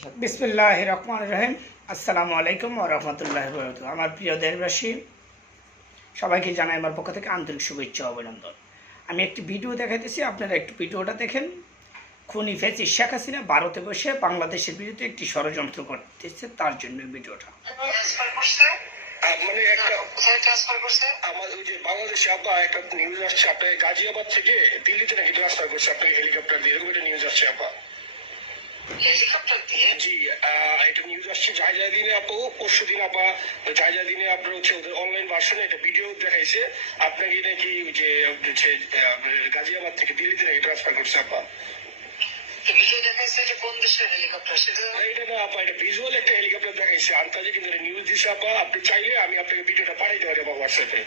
বিসমিল্লাহির রহমানির রহিম। আসসালামু আলাইকুম ওয়া রাহমাতুল্লাহি ওয়া বারাকাতুহু। আমার প্রিয় দেশবাসী, সবাইকে জানাই আমার পক্ষ থেকে আন্তরিক শুভেচ্ছা ও অভিনন্দন। আমি একটি ভিডিও দেখাইতেছি, আপনারা একটু ভিডিওটা দেখেন। খুনি ফ্যাসিস্ট শেখ হাসিনা ভারতে বসে বাংলাদেশের বিরুদ্ধে একটি ষড়যন্ত্র করতেছে, তার জন্য ভিডিওটা। মানে একটা কোথায় ট্রান্সফার করছে? আমাদের ওই যে বাংলাদেশে আপা একটা নিউজ আসছে, আপনার গাজিয়াবাদ থেকে দিল্লিতে নাকি ট্রান্সফার করছে আপনাকে হেলিকপ্টার দিয়ে, এরকম একটা নিউজ আসছে আপা। হেলিকপ্টার দিয়ে? জি, এটা নিউজ আসছে জায়জায় দিনে আপু, পরশু দিন আপা জায়জায় দিনে আপনার হচ্ছে ওদের অনলাইন ভার্সনে একটা ভিডিও দেখাইছে আপনাকে নাকি যে গাজিয়াবাদ থেকে দিল্লিতে নাকি ট্রান্সফার করছে আপা। ভিডিও দেখাইছে যে কোন দেশের হেলিকপ্টার সেটা? এটা না আপা, এটা ভিজুয়াল একটা হেলিকপ্টার দেখাইছে আন্তাজে, কিন্তু নিউজ দিছে আপা। আপনি চাইলে আমি আপনাকে ভিডিওটা পাঠাইতে পারি আপা হোয়াটসঅ্যাপে।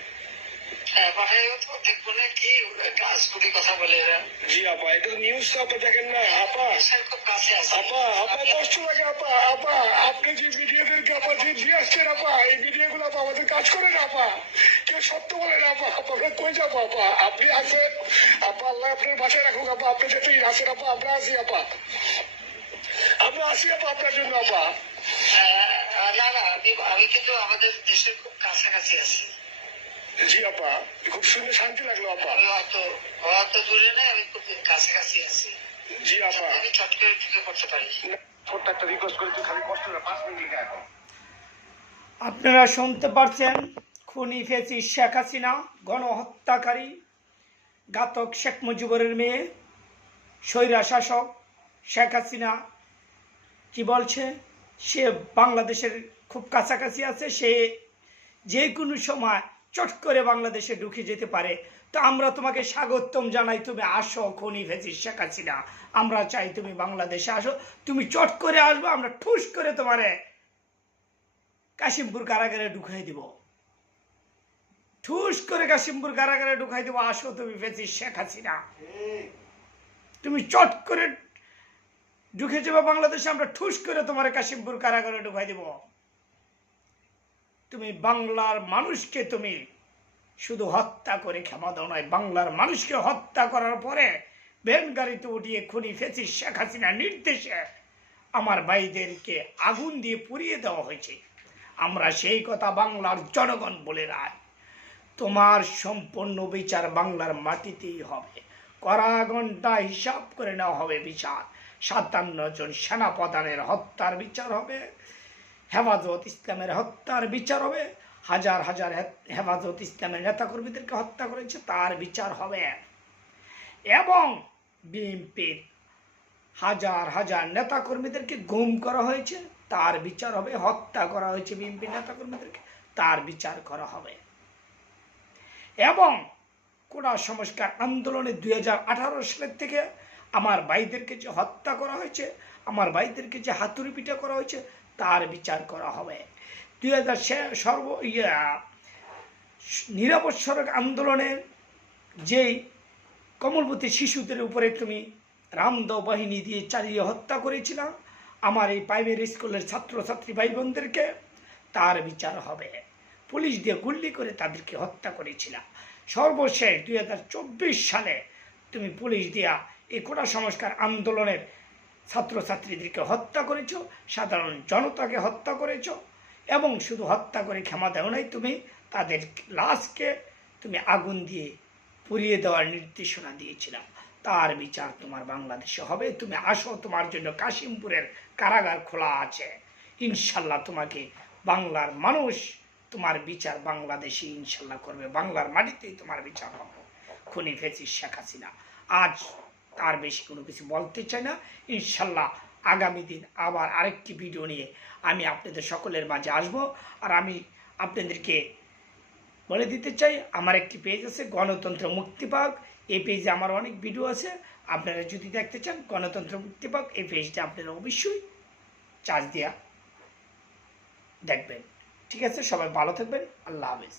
কথা বলে জি আপা, এটা নিউজ তো আপা দেখেন না আপা। আপা আপা কষ্ট লাগে আপা। আপা আপনি যে ভিডিওদেরকে আপা যে দিয়ে আসছেন আপা, এই ভিডিও গুলো আপা আমাদের কাজ করে না আপা। কেউ সত্য বলে না আপা। আপনারা কই যাবো আপা? আপনি আছেন আপা, আল্লাহ আপনার বাসায় রাখুক আপা। আপনি যেতেই আছেন আপা, আমরা আছি আপা। আমরা আসি আপা আপনার জন্য আপা। না না, আমি কিন্তু আমাদের দেশের খুব কাছাকাছি আছি। জি আপা, খুব শুনে শান্তি লাগলো আপা। অত দূরে নেই, আমি খুব কাছাকাছি আছি। জি আপা, আমি চট করে ঢুকে পড়তে পারি। ছোট্ট একটা রিকোয়েস্ট করি, তুই খালি কষ্ট না 5 মিনিট এখন। আপনারা শুনতে পারছেন, খুনি ফ্যাসিস্ট শেখ হাসিনা, গণহত্যাকারী, ঘাতক শেখ মুজিবুরের মেয়ে, স্বৈরা শাসক শেখ হাসিনা কি বলছে? সে বাংলাদেশের খুব কাছাকাছি আছে, সে যে কোনো সময় চট করে বাংলাদেশে ঢুকে যেতে পারে। তো আমরা তোমাকে স্বাগতম জানাই, তুমি আসো খুনি ফ্যাসিস্ট শেখ হাসিনা। আমরা চাই তুমি বাংলাদেশে আসো, তুমি চট করে আসবে, আমরা ঠুস করে তোমারে কাশিমপুর কারাগারে ঢুকাই দিব, ঠুস করে কাশিমপুর কারাগারে ঢুকাই দিব। আসো তুমি ফ্যাসিস্ট শেখ হাসিনা, তুমি চট করে ঢুকে যাবে বাংলাদেশে, আমরা ঠুস করে তোমার কাশিমপুর কারাগারে ঢুকাই দিব। তুমি বাংলার মানুষকে তুমি শুধু হত্যা করে ক্ষমা দাও নয়, বাংলার মানুষকে হত্যা করার পরে ভ্যান গাড়িতে উঠিয়ে খুনি ফ্যাসিস্ট শেখ হাসিনার নির্দেশে আমার ভাইদেরকে আগুন দিয়ে পুড়িয়ে দেওয়া হয়েছে। আমরা সেই কথা বাংলার জনগণ বলে রায়, তোমার সম্পূর্ণ বিচার বাংলার মাটিতেই হবে। কড়া ঘন্টা হিসাব করে নেওয়া হবে বিচার। 57 জন সেনাপ্রধানের হত্যার বিচার হবে, হেফাজত ইসলামের হত্যার বিচার হবে, হাজার হাজার হেফাজত ইসলামের নেতাকর্মীদেরকে হত্যা করেছে তার বিচার হবে, এবং বিএনপির হাজার হাজার নেতাকর্মীদেরকে গুম করা হয়েছে তার বিচার হবে, হত্যা করা হয়েছে বিএনপির নেতাকর্মীদেরকে তার বিচার করা হবে, এবং কোটা সংস্কার আন্দোলনে 2018 সালের থেকে আমার ভাইদেরকে যে হত্যা করা হয়েছে, আমার ভাইদেরকে যে হাতুড়ি পিটা করা হয়েছে তার বিচার করা হবে। 2000 নিরাপদ সড়ক আন্দোলনের যেই কমলবতী শিশুদের উপরে তুমি রামদাও বাহিনী দিয়ে চালিয়ে হত্যা করেছিলাম আমার এই প্রাইমারি স্কুলের ছাত্রছাত্রী ভাই বোনদেরকে, তার বিচার হবে। পুলিশ দিয়ে গুলি করে তাদেরকে হত্যা করেছিলাম। সর্বশেষ 2024 সালে তুমি পুলিশ দিয়া এই কোটা সংস্কার আন্দোলনের ছাত্রছাত্রীদেরকে হত্যা করেছ, সাধারণ জনতাকে হত্যা করেছ, এবং শুধু হত্যা করে ক্ষমা দেও নাই, তুমি তাদের লাশকে তুমি আগুন দিয়ে পুড়িয়ে দেওয়ার নির্দেশনা দিয়েছিলাম। তার বিচার তোমার বাংলাদেশে হবে। তুমি আসো, তোমার জন্য কাশিমপুরের কারাগার খোলা আছে। ইনশাল্লাহ তোমাকে বাংলার মানুষ তোমার বিচার বাংলাদেশে ইনশাল্লাহ করবে, বাংলার মাটিতেই তোমার বিচার হবে। খুনি ফ্যাসিস্ট শেখ হাসিনা। আজ তার বেশি কোনো কিছু বলতে চাই না। ইনশাল্লাহ আগামী দিন আবার আরেকটি ভিডিও নিয়ে আমি আপনাদের সকলের মাঝে আসব। আর আমি আপনাদেরকে বলে দিতে চাই, আমার একটি পেজ আছে গণতন্ত্র মুক্তি পাক। এই পেজে আমার অনেক ভিডিও আছে, আপনারা যদি দেখতে চান গণতন্ত্র মুক্তি পাক এই পেজটা আপনারা অবশ্যই চার্জ দেওয়া দেখবেন। ঠিক আছে, সবাই ভালো থাকবেন, আল্লাহ হাফেজ।